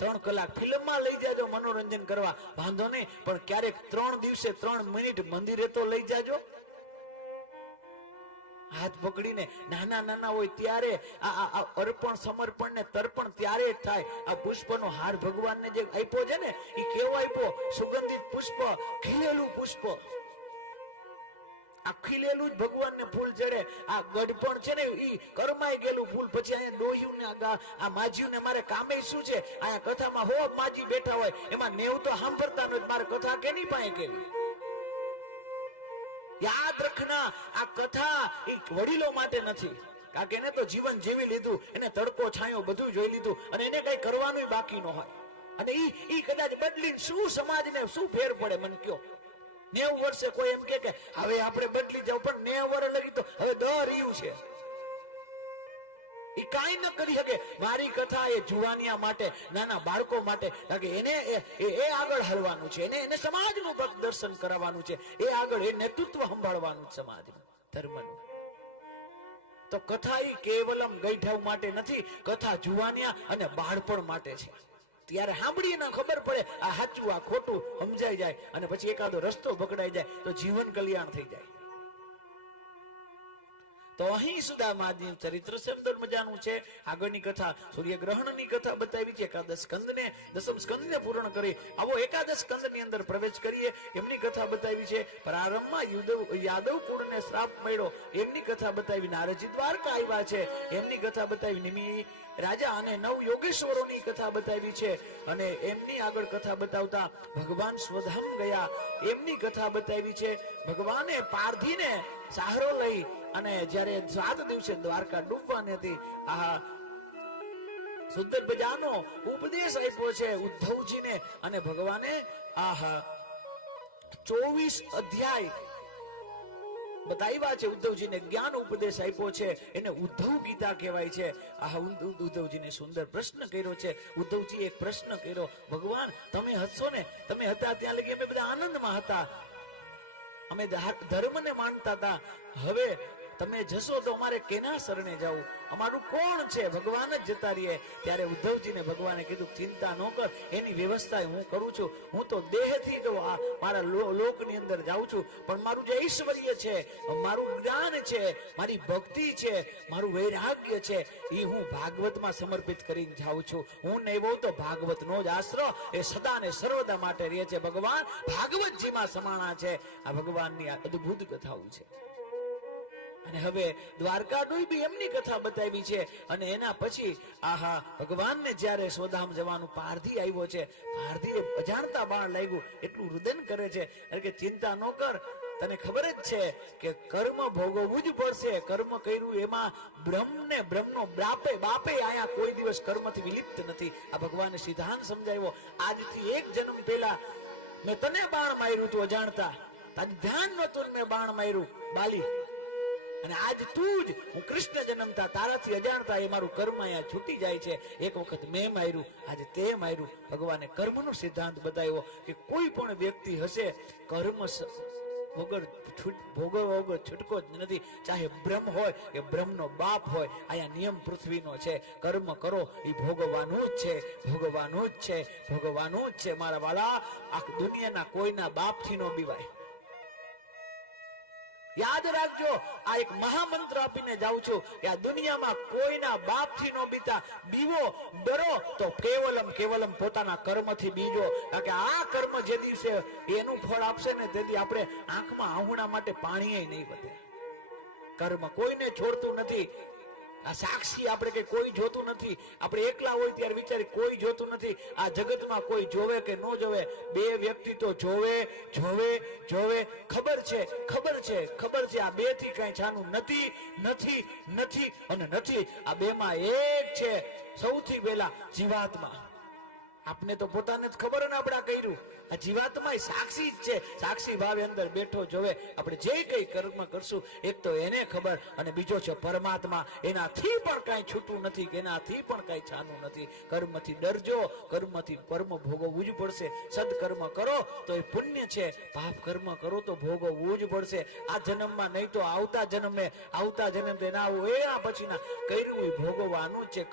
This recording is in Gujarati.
3 કલાક ફિલ્મમાં લઈ જાજો મનોરંજન કરવા, વાંધો નહીં, પણ ક્યારેક 3 દિવસે 3 મિનિટ મંદિરે તો લઈ જાજો. હાથ પકડીને નાના નાના હોય ત્યારે આ અર્પણ સમર્પણ ને તર્પણ ત્યારે જ થાય. આ પુષ્પનો હાર ભગવાનને જે આપ્યો છે ને, એ કેવો આપ્યો? સુગંધિત પુષ્પ, ખીલેલું પુષ્પ. આ ખીલેલું જ ભગવાનને ફૂલ ચડે. આ ગઢપણ છે ને ઈ કરમાઈ ગયેલું ફૂલ. પછી અહીંયા ડોહ્યું ને આ માજીયું ને મારે કામે શું છે? અહીંયા કથામાં હો માજી બેઠા હોય, એમાં 90 તો સાંભળતા નથી. મારે કથા કેની પાસે કેવી? યાદ રાખના, આ કથા એ વડીલો માટે નથી. કારણ કે એને તો જીવન જીવી લીધું, એને તડકો છાંયો બધું જોઈ લીધું, અને એને કઈ કરવાનું બાકી ન હોય. અને ઈ કદાચ બદલીને શું સમાજને શું ફેર પડે? મને કયો. 90 વર્ષે કોઈ એમ કે હવે આપણે બદલી જાવ, પણ 90 વર્ષ લગી તો હવે દર રહ્યું છે. એ કાંઈ ન કરી શકે. મારી કથા એ જુવાનિયા માટે, નાના બાળકો માટે, કારણ કે એને એ આગળ હલવાનું છે, એને સમાજનું દર્શન કરાવવાનું છે, એ આગળ એ નેતૃત્વ સંભાળવાનું છે સમાજનું, ધર્મનું. તો કથા એ કેવલમ ગઈઢાવ માટે નથી, કથા જુવાનિયા અને બાળપણ માટે છે. ત્યારે સાંભળીને ખબર પડે આ સાચું આ ખોટું સમજાઈ જાય, અને પછી એકાદો રસ્તો પકડાઈ જાય તો જીવન કલ્યાણ થઈ જાય. તો અહીં સુદામાનું ચરિત્ર સુંદર મજાનું છે. આગળની કથા સૂર્યગ્રહણની કથા બતાવી છે. એકાદશ સ્કંદને, દસમ સ્કંદને પૂર્ણ કરી આવો એકાદશ સ્કંદની અંદર પ્રવેશ કરીએ. એમની કથા બતાવી છે. પ્રારંભમાં યાદવ કુળને શ્રાપ મળ્યો, એમની કથા બતાવી. નારદજી દ્વારકા આવ્યા છે, એમની કથા બતાવી. નિમિ રાજા અને 9 યોગેશ્વરોની કથા બતાવી છે. અને એમની આગળ કથા બતાવતા ભગવાન સ્વધામ ગયા, એમની કથા બતાવી છે. ભગવાને પારધીને સહારો લઈ અને જ્યારે 7 દિવસે દ્વારકા ડૂબવાની હતી, આ સુંદર મજાનો ઉપદેશ આપ્યો છે ઉદ્ધવજીને. અને ભગવાને 24 અધ્યાય બતાવ્યા છે. ઉદ્ધવજીને જ્ઞાન ઉપદેશ આપ્યો છે, એને ઉદ્ધવ ગીતા કહેવાય છે. આ ઉદ્ધવજીને સુંદર પ્રશ્ન કર્યો છે. ઉદ્ધવજી એક પ્રશ્ન કર્યો, ભગવાન તમે હશો ને, તમે હતા ત્યાં લગી અમે બધા આનંદમાં હતા, અમે ધર્મને માનતા હતા, હવે તમે જશો તો અમારે કેના શરણે જવું? અમારું કોણ છે? ભગવાન જ જતા રહીએ. ત્યારે ઉદ્ધવજીને ભગવાને કીધું ચિંતા ન કર, એની વ્યવસ્થા હું કરું છું. હું તો દેહથી તો મારા લોકની અંદર જાઉં છું, પણ મારું જે ઐશ્વર્ય છે, મારું જ્ઞાન છે, મારી ભક્તિ છે, મારું વૈરાગ્ય છે, એ હું ભાગવતમાં સમર્પિત કરીને જાઉં છું. હું નહીં હોઉં તો ભાગવતનો જ આશરો એ સદા ને સર્વદા માટે રહે છે. ભગવાન ભાગવતજીમાં સમાણા છે. આ ભગવાનની અદ્ભુત કથાઓ છે. અને હવે દ્વારકા ડૂબી એમની કથા બતાવી છે. અને એના પછી ભગવાનને જ્યારે સ્વધામ જવાનું પારધી આવ્યો છે, પારધીએ અજાણતા બાણ લાગ્યું, એટલું રુદન કરે છે કે ચિંતા ન કર, તને ખબર જ છે કે કર્મ ભોગવવું જ પડશે. કર્મ કર્યું એમાં બ્રહ્મનો બાપે આયા કોઈ દિવસ કર્મથી વિલિપ્ત નથી. આ ભગવાને સિદ્ધાંત સમજાવ્યો. આજથી 1 જન્મ પહેલા મેં તને બાણ માર્યું તું અજાણતા, તારું ધ્યાન નહોતું, મેં બાણ માર્યું બાલી, અને આજ તું જ હું કૃષ્ણ જન્મતા તારાથી અજાણતા એ મારું કર્મ અહીંયા છૂટી જાય છે. એક વખત મેં માર્યું, આજે તે માર્યું. ભગવાને કર્મનો સિદ્ધાંત બતાવ્યો કે કોઈ પણ વ્યક્તિ હશે કર્મ વગર ભોગવવા વગર છૂટકો જ નથી. ચાહે બ્રહ્મ હોય કે બ્રહ્મનો બાપ હોય, અહીંયા નિયમ પૃથ્વીનો છે. કર્મ કરો એ ભોગવવાનું જ છે, ભોગવવાનું જ છે, ભોગવવાનું જ છે. મારા વાલા, આ દુનિયાના કોઈના બાપથી ન બીવાય. યાદ રાખજો, આ એક મહામંત્ર આપીને જાઉં છું કે આ દુનિયામાં કોઈના બાપથી નો બીતા. બીવો, ડરો તો કેવલમ પોતાના કર્મથી બીજો. કારણ કે આ કર્મ જે દિવસે એનું ફળ આપશે ને, તેથી આપણે આંખમાં આહુણા માટે પાણી નહીં વધે. કર્મ કોઈને છોડતું નથી. આ સાક્ષી આપણે કે કોઈ જોતું નથી. આપણે એકલા હોય ત્યારે વિચારી કોઈ જોતું નથી. આ જગતમાં કોઈ જોવે કે ન જોવે, 2 વ્યક્તિ તો જોવે. ખબર છે આ 2 થી કઈ છાનું નથી. આ 2 માં એક છે સૌથી પહેલા જીવાત્મા. આપને તો પોતાને જ ખબર ને આપણે કર્યું. આ જીવાત્મા સાક્ષી જ છે. સાક્ષી ભાવે અંદર બેઠો જોવે. આપણે જે કઈ કર્મ કરશું એક તો એને ખબર, અને બીજો છે પરમાત્મા. એનાથી પણ કઈ છૂટું નથી, કે એનાથી પણ કઈ છાનું નથી. કર્મથી ડરજો, કર્મથી કર્મ ભોગવવું જ પડશે. સદકર્મ કરો તો એ પુણ્ય છે, પાપ કર્મ કરો તો ભોગવવું જ પડશે. આ જન્મમાં નહીં તો આવતા જન્મે, આવતા જન્મ તો એના પછીના કર્યું ભોગવવાનું જ છે.